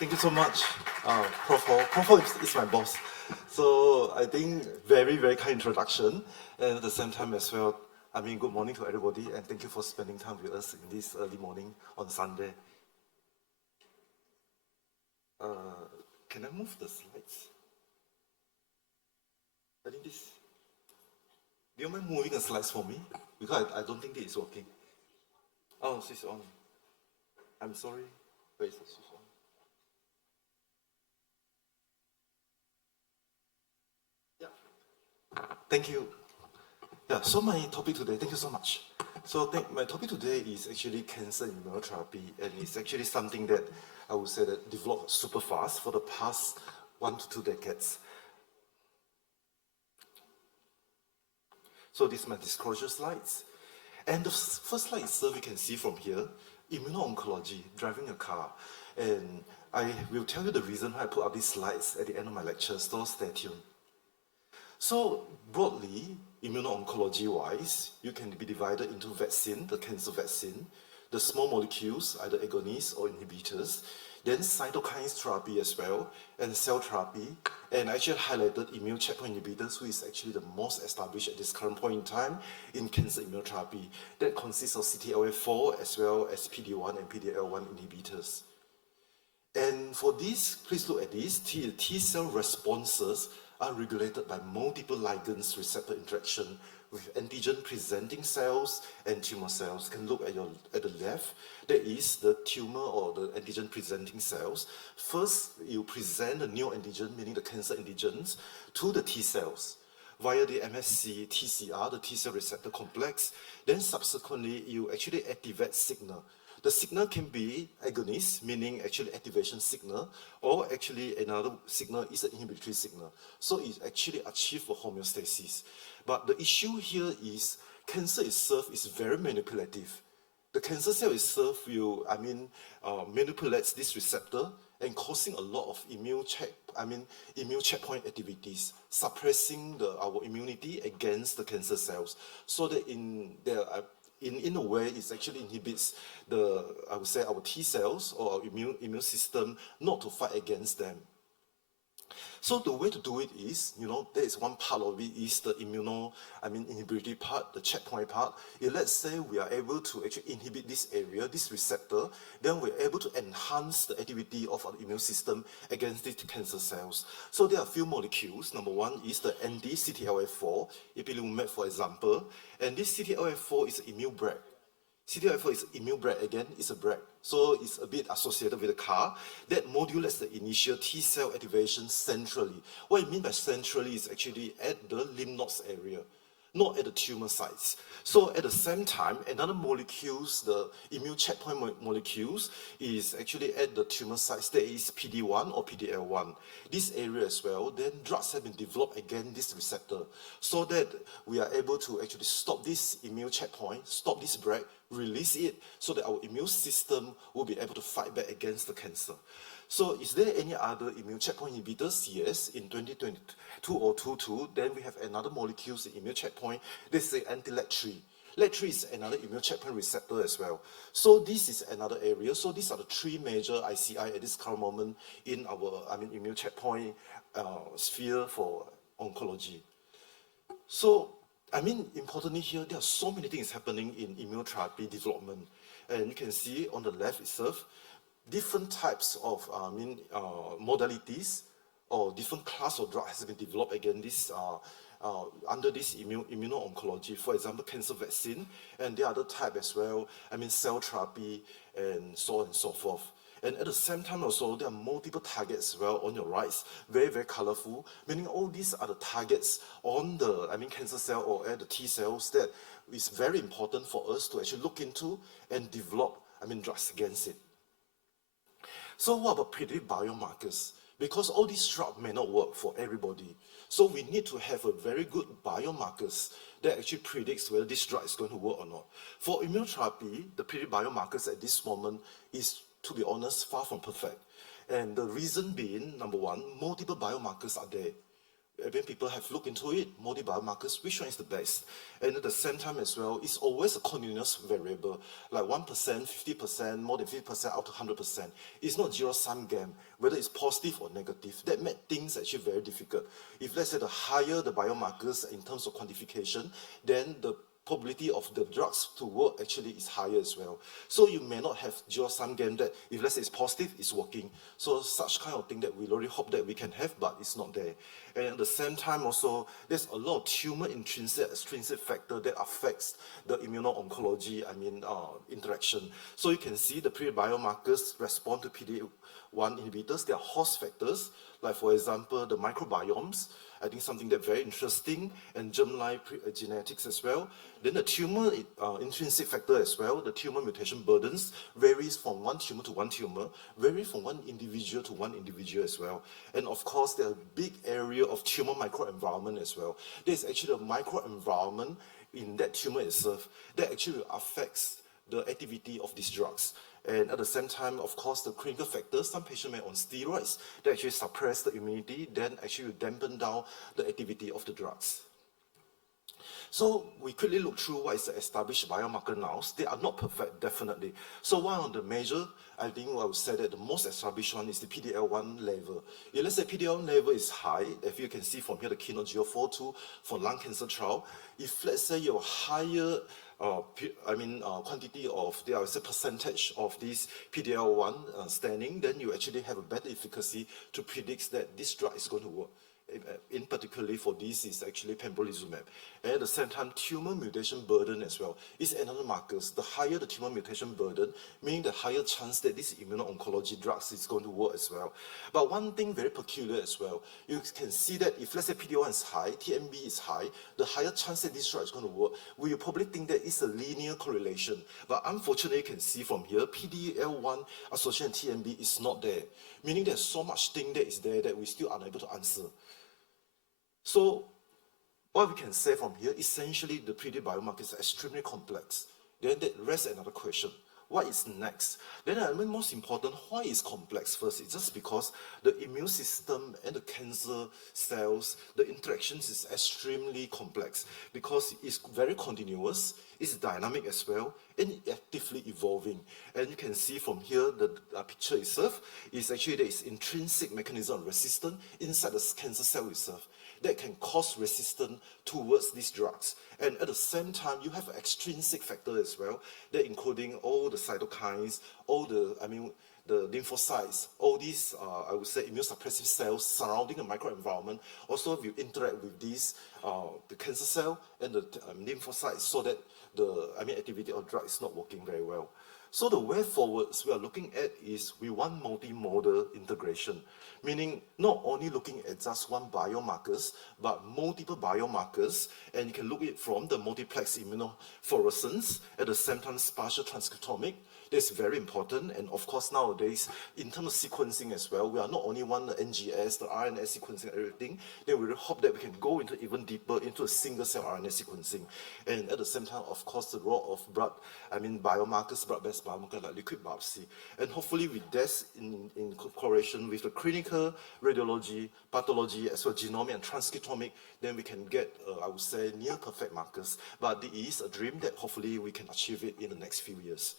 Thank you so much, Prof. Ho. Prof. Ho is my boss. So I think very, very kind introduction. And at the same time as well, I mean, good morning to everybody and thank you for spending time with us in this early morning on Sunday. Can I move the slides? I think this, do you mind moving the slides for me? Because I don't think this is working. Oh, it's on. I'm sorry. Where is the switch on? Yeah. Thank you. Yeah, so my topic today, thank you so much. So my topic today is actually cancer immunotherapy, and it's actually something that I would say that developed super fast for the past 1 to 2 decades. So this is my disclosure slides. And the first slide itself, you can see from here, immuno-oncology, driving a car. And I will tell you the reason why I put up these slides at the end of my lecture, so stay tuned. So broadly, immuno-oncology-wise, you can be divided into vaccine, the cancer vaccine, the small molecules, either agonists or inhibitors, then cytokines therapy as well, and cell therapy, and I actually highlighted immune checkpoint inhibitors, who is actually the most established at this current point in time in cancer immunotherapy. That consists of CTLA4 as well as PD-1 and PD-L1 inhibitors. And for this, please look at this. T cell responses are regulated by multiple ligands receptor interaction with antigen-presenting cells and tumor cells. You can look at the left. That is the tumor or the antigen-presenting cells. First, you present the neoantigen, meaning the cancer antigens, to the T cells via the MSC TCR, the T cell receptor complex. Then subsequently, you actually activate signal. The signal can be agonist, meaning actually activation signal, or actually another signal is an inhibitory signal. So it actually achieves for homeostasis. But the issue here is cancer itself is very manipulative. The cancer cell itself will, manipulates this receptor and causing a lot of immune checkpoint activities, suppressing our immunity against the cancer cells. So that in a way, it actually inhibits our T cells or our immune system not to fight against them. So the way to do it is, there is one part of it is the inhibitory part, the checkpoint part. If let's say we are able to actually inhibit this area, this receptor, then we're able to enhance the activity of our immune system against these cancer cells. So there are a few molecules. Number one is the anti-CTLA4, ipilimumab, for example. And this CTLA4 is immune bred. CTLA4 is immune bred, again, it's a bred. So it's a bit associated with the CAR that modulates the initial T cell activation centrally. What I mean by centrally is actually at the lymph nodes area, not at the tumor sites. So at the same time, another molecules, the immune checkpoint molecules, is actually at the tumor sites. There is PD-1 or PD-L1. This area as well, then drugs have been developed against this receptor so that we are able to actually stop this immune checkpoint, stop this break, release it so that our immune system will be able to fight back against the cancer. So is there any other immune checkpoint inhibitors? Yes, in 2022 or 22, then we have another molecules in immune checkpoint. This is anti-LAG3. LAG3 is another immune checkpoint receptor as well. So this is another area. So these are the three major ICI at this current moment in our immune checkpoint sphere for oncology. So importantly here, there are so many things happening in immunotherapy development. And you can see on the left itself, different types of modalities or different class of drugs has been developed against under this immuno-oncology. For example, cancer vaccine, and the other type as well, cell therapy, and so on and so forth. And at the same time also, there are multiple targets as well on your right, very, very colorful, meaning all these are the targets on the cancer cell or at the T cells that is very important for us to actually look into and develop drugs against it. So what about predictive biomarkers? Because all these drugs may not work for everybody. So we need to have a very good biomarkers that actually predicts whether this drug is going to work or not. For immunotherapy, the predictive biomarkers at this moment is, to be honest, far from perfect. And the reason being, number one, multiple biomarkers are there. when people have looked into it, multi-biomarkers, which one is the best? And at the same time as well, it's always a continuous variable, like 1%, 50%, more than 50%, up to 100%. It's not zero-sum game, whether it's positive or negative. That made things actually very difficult. If let's say the higher the biomarkers in terms of quantification, then the probability of the drugs to work actually is higher as well. So you may not have zero-sum game that if let's say it's positive, it's working. So such kind of thing that we really hope that we can have, but it's not there. And at the same time also, there's a lot of tumor intrinsic, extrinsic factor that affects the immuno-oncology, interaction. So you can see the pre-biomarkers respond to PD-1 inhibitors. They are host factors, like for example, the microbiomes. I think something that's very interesting, and germline genetics as well. Then the tumor intrinsic factor as well, the tumor mutation burdens varies from one tumor to one tumor, vary from one individual to one individual as well. And of course, there's a big area of tumor microenvironment as well. There's actually a microenvironment in that tumor itself that actually affects the activity of these drugs. And at the same time, of course, the clinical factors, some patients may on steroids, they actually suppress the immunity, then actually dampen down the activity of the drugs. So we quickly look through what is the established biomarker now. They are not perfect, definitely. So one of the major, I think I would say that the most established one is the PD-L1 level. If let's say PD-L1 level is high, if you can see from here the Keynote 042 for lung cancer trial, if let's say you're higher quantity of, there is a percentage of this PD-L1 standing, then you actually have a better efficacy to predict that this drug is going to work. In particularly for this is actually pembrolizumab. And at the same time, tumor mutation burden as well is another marker. The higher the tumor mutation burden, meaning the higher chance that this immuno-oncology drugs is going to work as well. But one thing very peculiar as well, you can see that if let's say PD-1 is high, TMB is high, the higher chance that this drug is going to work, we will probably think that it's a linear correlation. But unfortunately, you can see from here, PD-L1 associated TMB is not there, meaning there's so much thing that is there that we're still unable to answer. So what we can say from here, essentially the PD biomarkers are extremely complex. Then that raises another question. What is next? Then most important, why is complex first? It's just because the immune system and the cancer cells, the interactions is extremely complex because it's very continuous, it's dynamic as well, and actively evolving. And you can see from here, the picture itself is actually there is intrinsic mechanism of resistance inside the cancer cell itself that can cause resistance towards these drugs. And at the same time, you have extrinsic factor as well, that including all the cytokines, all the lymphocytes, all these, I would say, immunosuppressive cells surrounding the microenvironment. Also, if you interact with these, the cancer cell and the lymphocytes, so that the activity of drug is not working very well. So the way forwards we are looking at is we want multimodal integration, meaning not only looking at just one biomarkers, but multiple biomarkers, and you can look at from the multiplex immunofluorescence, at the same time spatial transcriptomic. That's very important, and of course nowadays, in terms of sequencing as well, we are not only one the NGS, the RNA sequencing, everything, then we hope that we can go into even deeper into a single cell RNA sequencing. And at the same time, of course, the role of biomarkers, blood-based biomarkers like liquid biopsy. And hopefully with this, in cooperation with the clinical radiology, pathology, as well genomic and transcriptomic, then we can get, I would say, near perfect markers. But it is a dream that hopefully we can achieve it in the next few years.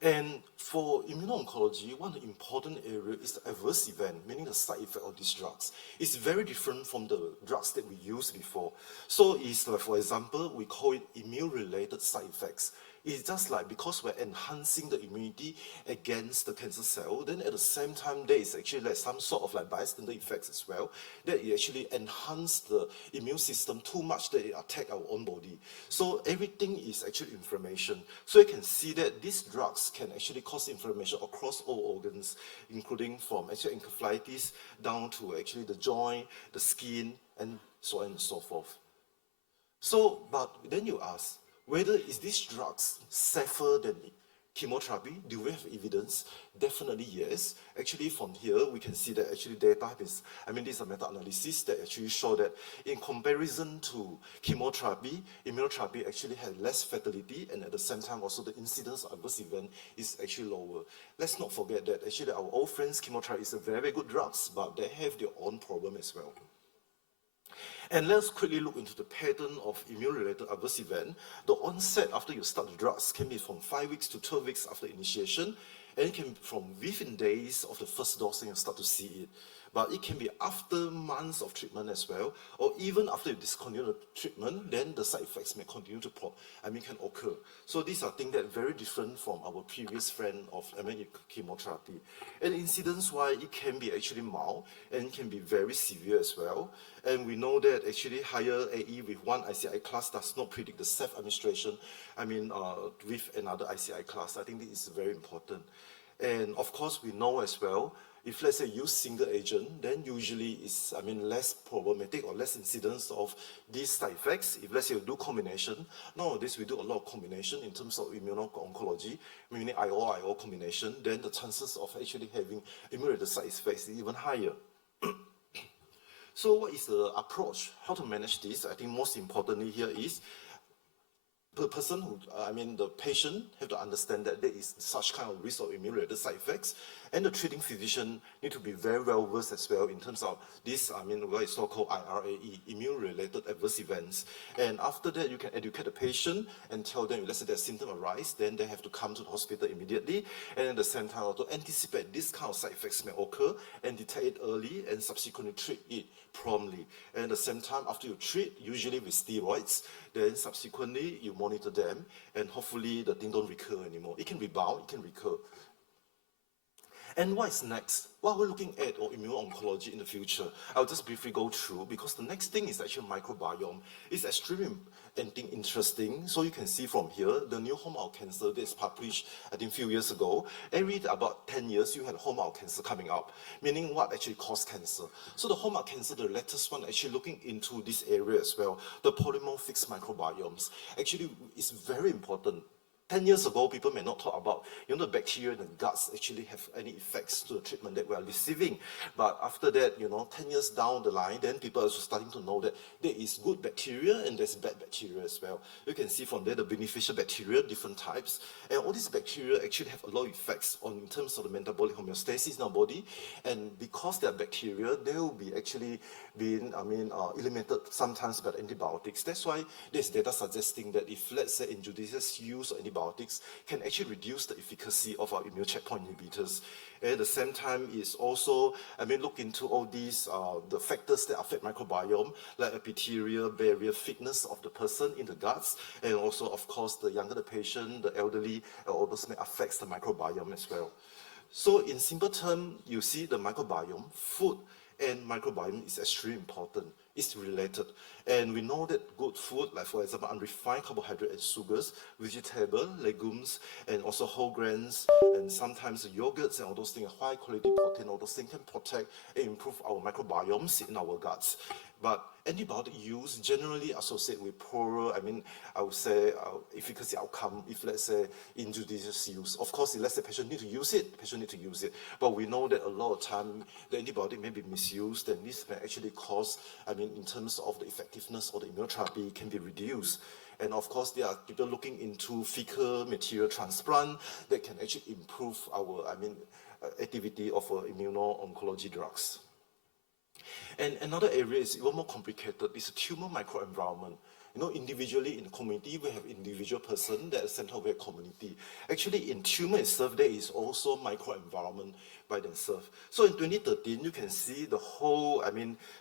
And for immuno-oncology, one important area is the adverse event, meaning the side effect of these drugs. It's very different from the drugs that we used before. So it's like, for example, we call it immune-related side effects. It's just like because we're enhancing the immunity against the cancer cell, then at the same time there is actually like some sort of like bystander effects as well, that it actually enhance the immune system too much that it attack our own body. So everything is actually inflammation. So you can see that these drugs can actually cause inflammation across all organs, including from actually encephalitis down to actually the joint, the skin, and so on and so forth. So, but then you ask, whether is these drugs safer than chemotherapy, do we have evidence? Definitely yes. Actually from here, we can see that actually data is, this is a meta-analysis that actually show that in comparison to chemotherapy, immunotherapy actually had less fatality, and at the same time also the incidence of adverse event is actually lower. Let's not forget that actually our old friends, chemotherapy is a very good drugs, but they have their own problem as well. And let's quickly look into the pattern of immune-related adverse event. The onset after you start the drugs can be from 5 weeks to 12 weeks after initiation, and it can be from within days of the first dose and you start to see it. But it can be after months of treatment as well, or even after you discontinue the treatment, then the side effects may continue to can occur. So these are things that are very different from our previous friend of chemotherapy. And incidence-wise, it can be actually mild and it can be very severe as well. And we know that actually higher AE with one ICI class does not predict the self-administration, with another ICI class. I think this is very important. And of course, we know as well, if let's say use single agent, then usually it's less problematic or less incidence of these side effects. If let's say you do combination, nowadays we do a lot of combination in terms of immuno-oncology, meaning IO combination, then the chances of actually having immune-related side effects is even higher. So what is the approach? How to manage this? I think most importantly here is the person the patient have to understand that there is such kind of risk of immune-related side effects, and the treating physician need to be very well versed as well in terms of this, what is so-called IRAE, immune-related adverse events. And after that, you can educate the patient and tell them, let's say their symptom arise, then they have to come to the hospital immediately, and at the same time, to anticipate this kind of side effects may occur and detect it early and subsequently treat it promptly. And at the same time, after you treat, usually with steroids, then subsequently you monitor them, and hopefully the thing don't recur anymore. It can rebound, it can recur. And what is next? What we're looking at or immuno-oncology in the future, I'll just briefly go through, because the next thing is actually microbiome. It's extremely interesting. So you can see from here, the new hallmark cancer that is published, I think, a few years ago. Every about 10 years, you had hallmark cancer coming up, meaning what actually caused cancer. So the hallmark cancer, the latest one, actually looking into this area as well, the polymorphic microbiomes. Actually, it's very important. 10 years ago, people may not talk about, the bacteria in the guts actually have any effects to the treatment that we are receiving. But after that, 10 years down the line, then people are also starting to know that there is good bacteria and there's bad bacteria as well. You can see from there the beneficial bacteria, different types. And all these bacteria actually have a lot of effects in terms of the metabolic homeostasis in our body. And because they are bacteria, they will be actually being, eliminated sometimes by antibiotics. That's why there's data suggesting that if, let's say, injudicious use of antibiotics can actually reduce the efficacy of our immune checkpoint inhibitors. And at the same time, is also, look into all these, the factors that affect microbiome, like epithelial barrier thickness of the person in the guts, and also, of course, the younger the patient, the elderly, all those may affect the microbiome as well. So in simple terms, you see the microbiome, food, and microbiome is extremely important. It's related. And we know that good food, like for example, unrefined carbohydrate and sugars, vegetable, legumes, and also whole grains, and sometimes yogurts and all those things, high quality protein, all those things can protect and improve our microbiomes in our guts. But antibiotic use generally associated with poorer, I would say, efficacy outcome if, let's say, injudicious use. Of course, if let's say patient need to use it, But we know that a lot of time the antibiotic may be misused, and this may actually cause, in terms of the effectiveness of the immunotherapy can be reduced. And of course, there are people looking into fecal material transplant that can actually improve our, activity of immuno-oncology drugs. And another area is even more complicated, is tumor microenvironment. Individually in the community, we have individual person that is center of a community. Actually, in tumor itself, there is also microenvironment by themselves. So in 2013, you can see the whole,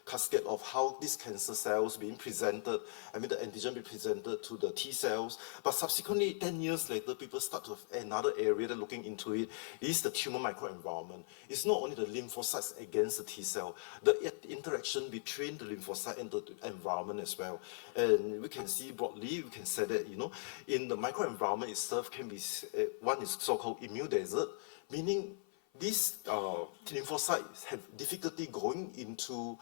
cascade of how these cancer cells being presented, the antigen being presented to the T cells. But subsequently, 10 years later, people start to have another area that looking into it, is the tumor microenvironment. It's not only the lymphocytes against the T cell, the interaction between the lymphocyte and the environment as well. And we can see broadly, we can say that, in the microenvironment itself can be, one is so-called immune desert, meaning these lymphocytes have difficulty going into,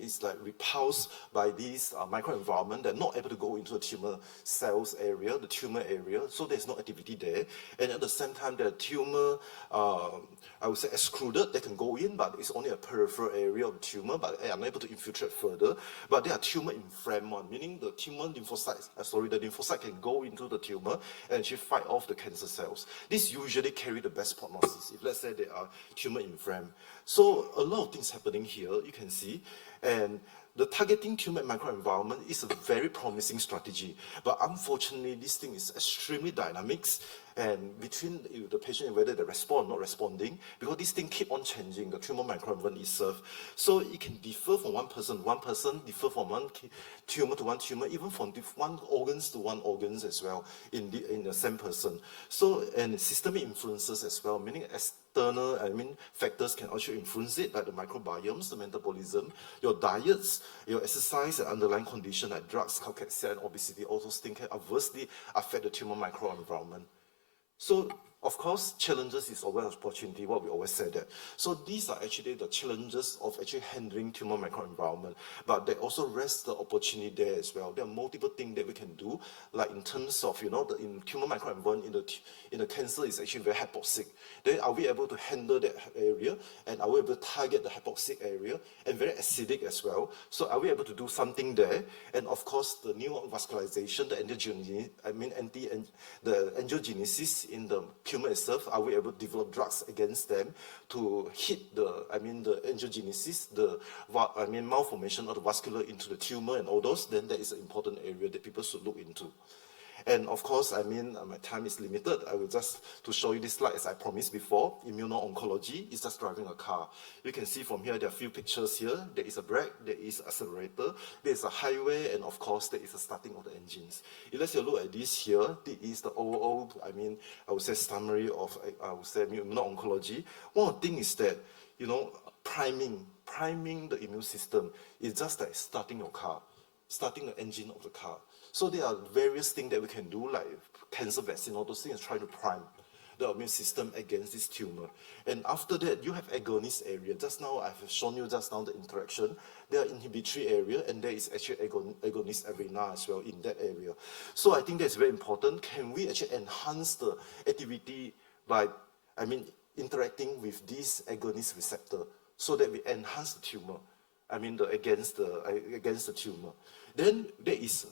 it's like repulsed by this microenvironment. They're not able to go into the tumor cells area, the tumor area, so there's no activity there. And at the same time, the tumor, I would say excluded, they can go in, but it's only a peripheral area of the tumor, but they are unable to infiltrate further. But they are tumor inflamed one, meaning the tumor lymphocytes, the lymphocyte can go into the tumor and actually fight off the cancer cells. This usually carry the best prognosis, if let's say they are tumor inflamed. So a lot of things happening here, you can see. And the targeting tumor microenvironment is a very promising strategy, but unfortunately, this thing is extremely dynamic, and between the patient and whether they respond or not responding, because this thing keep on changing, the tumor microenvironment itself. So it can differ from one person differ from one tumor to one tumor, even from one organs to one organs as well in the same person. So, and systemic influences as well, meaning external, factors can also influence it, like the microbiomes, the metabolism, your diets, your exercise, and underlying condition like drugs, cachexia, and obesity. All those things can adversely affect the tumor microenvironment. So, of course, challenges is always opportunity, what we always say that. So these are actually the challenges of actually handling tumor microenvironment, but they also rest the opportunity there as well. There are multiple things that we can do, like in terms of, in tumor microenvironment, in the cancer is actually very hypoxic. Then are we able to handle that area, and are we able to target the hypoxic area, and very acidic as well? So are we able to do something there? And of course, the neovascularization, the the angiogenesis in the tumor itself, are we able to develop drugs against them to hit the angiogenesis, the malformation of the vascular into the tumor and all those? Then that is an important area that people should look into. And of course, my time is limited. I will just, to show you this slide, as I promised before, immuno-oncology is just driving a car. You can see from here, there are a few pictures here. There is a brake, there is accelerator, there is a highway, and of course, there is a starting of the engines. If let's look at this here, this is the overall, I would say summary of, immuno-oncology. One of the things is that, priming the immune system is just like starting your car, starting the engine of the car. So there are various things that we can do, like cancer vaccine, all those things, trying to prime the immune system against this tumor. And after that, you have agonist area. Just now, I've shown you just now the interaction. There are inhibitory area, and there is actually agonist arena as well in that area. So I think that's very important. Can we actually enhance the activity by, interacting with this agonist receptor so that we enhance the tumor? Against the tumor. Then there is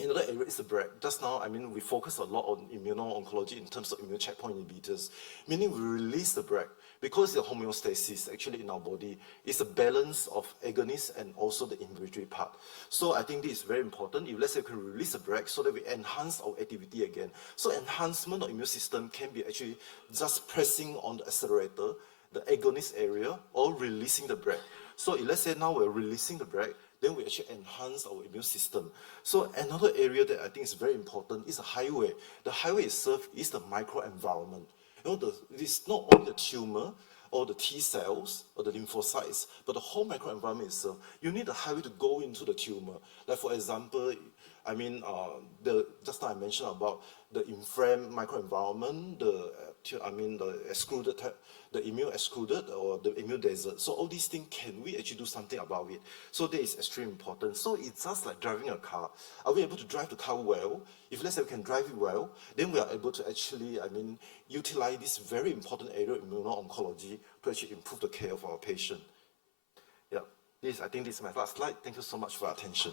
another area is the brake. Just now, we focus a lot on immuno-oncology in terms of immune checkpoint inhibitors, meaning we release the brake because the homeostasis actually in our body is a balance of agonist and also the inhibitory part. So I think this is very important. If let's say we can release the brake so that we enhance our activity again. So enhancement of immune system can be actually just pressing on the accelerator, the agonist area, or releasing the brake. So if let's say now we're releasing the brake, then we actually enhance our immune system. So another area that I think is very important is the highway. The highway itself is the microenvironment. It's not only the tumor or the T cells or the lymphocytes, but the whole microenvironment itself. You need the highway to go into the tumor. Like for example, just now I mentioned about the inflamed microenvironment, the excluded, the immune excluded or the immune desert. So all these things, can we actually do something about it? So that is extremely important. So it's just like driving a car. Are we able to drive the car well? If let's say we can drive it well, then we are able to actually, utilize this very important area of immuno-oncology to actually improve the care of our patient. Yeah, I think this is my last slide. Thank you so much for your attention.